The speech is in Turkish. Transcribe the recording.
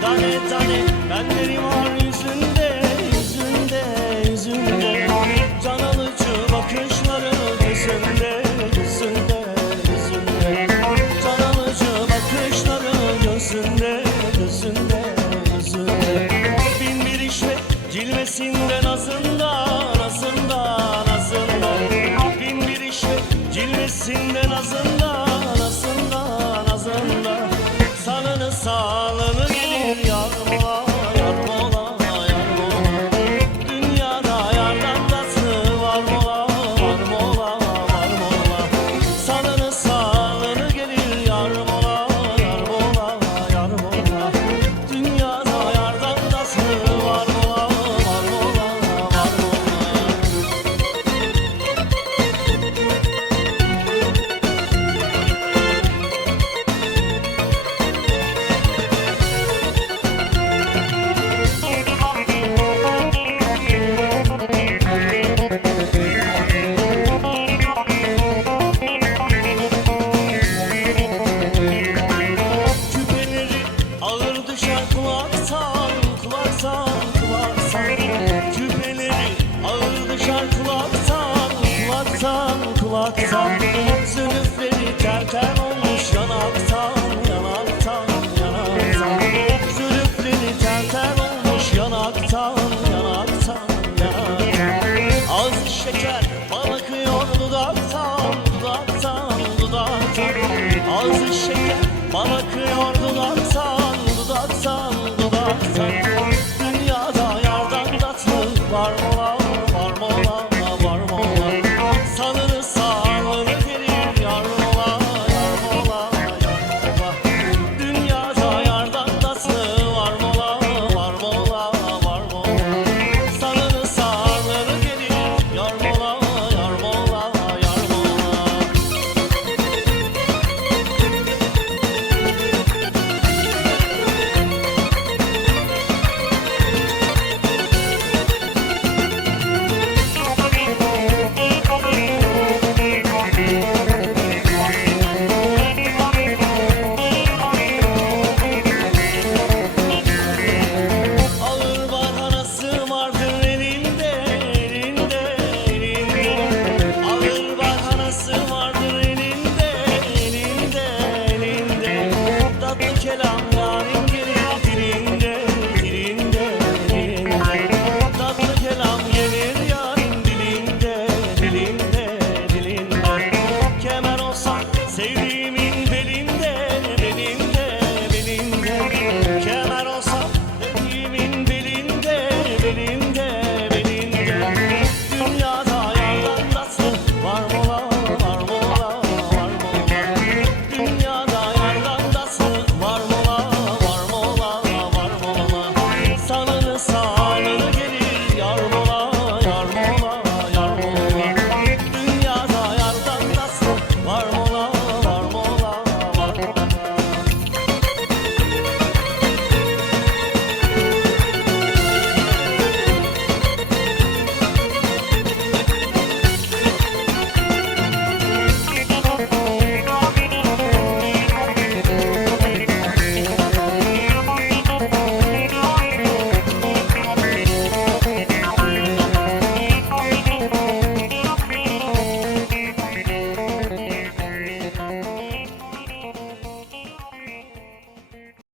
Tane tane benleri var yüzünde, yüzünde, yüzünde. Can alıcı bakışları gözünde, gözünde, gözünde. Can alıcı bakışları gözünde, gözünde, gözünde. Bin bir işle cilvesinde nazında, nazında, nazında. Bin bir işle cilvesinde nazında, nazında, nazında. Salını salını gelir yar mola, yar mola, yar mola. Dünyada yardan tatlı var mola, var mola, var mola. Salını salını gelir yar mola, yar mola, yar mola. Dünyada yardan tatlı var mola, var mola, var mola. Küpeleri ağır düşer kulaktan, kulaktan, kulaktan. Küpeleri ağır düşer kulaktan, kulaktan, kulaktan. Zülüfleri tel tel